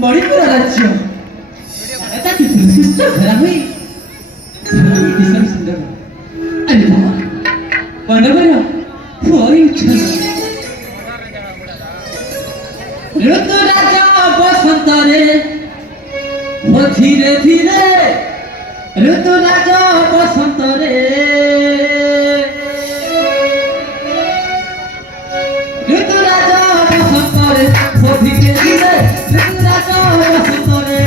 मणिपुर राज्य भारता की विशिष्ट धरा हुई धरणी दिशा सुंदर आणि बनवर होई छंद ऋतु राजा बसंत रे हो धीरे धीरे ऋतु राजा बसंत रे ऋतु राजा बसंत रे हो धीरे धीरे ऋतु राजा बसंत रे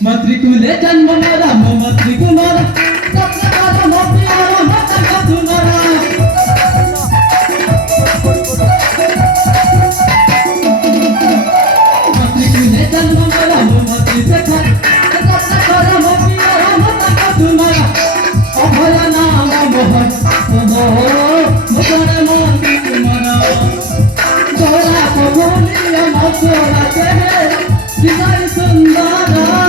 matricule jannma mera mo matriculora sapna mo pyara mata ka tumhara matricule jannma mera mo matriculora sapna mo pyara mata ka tumhara abhaya naam mohan mojare mati tumhara dora ko boliya mosora tere disai sundara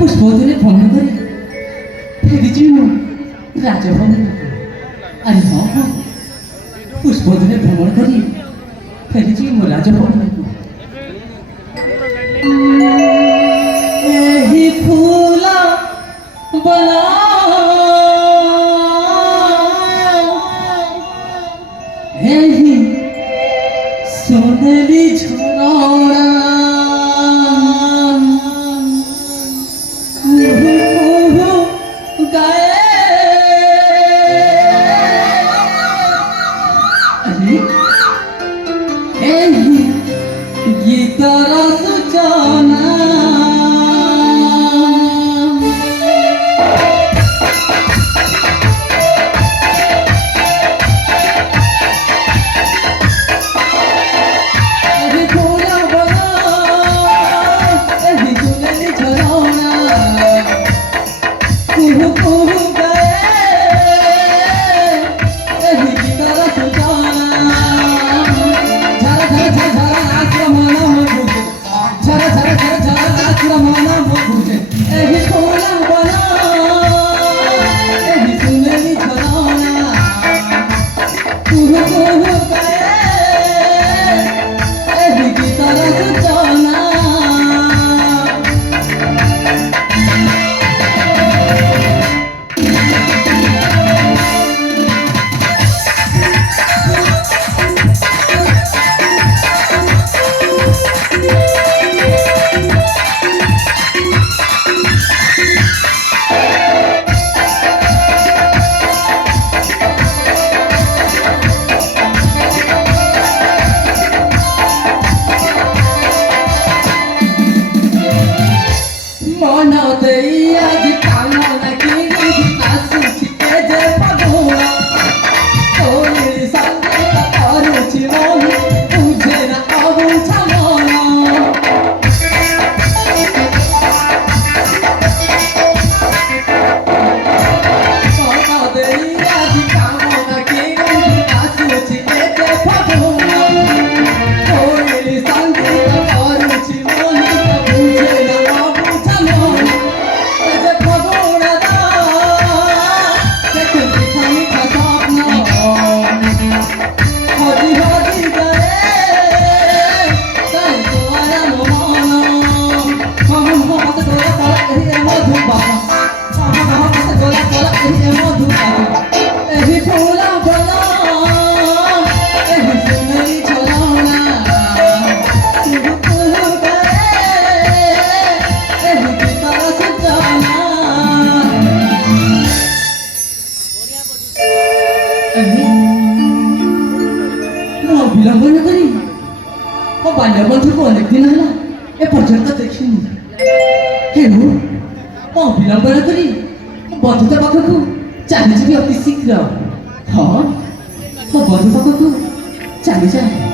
पुष्पोधने भ्रमण करी फेरिची राजभवन अरे हाँ पुष्पोधने भ्रमण करी फेरिची राजभवन फूला बना सोनेरी झोड़ा ବିଳମ୍ବ ନ କରି ମୋ ବାଲ୍ୟ ବନ୍ଧୁକୁ ଅନେକ ଦିନ ହେଲା ଏପର୍ଯ୍ୟନ୍ତ ଦେଖିନି। ହେଉ ମୋ ବିଳମ୍ବ ନ କରି ମୋ ବନ୍ଧୁତା ପାଖକୁ ଚାଲିଯିବି ଅତି ଶୀଘ୍ର। ହଁ ମୋ ବନ୍ଧୁ ପାଖକୁ ଚାଲିଯାଏ।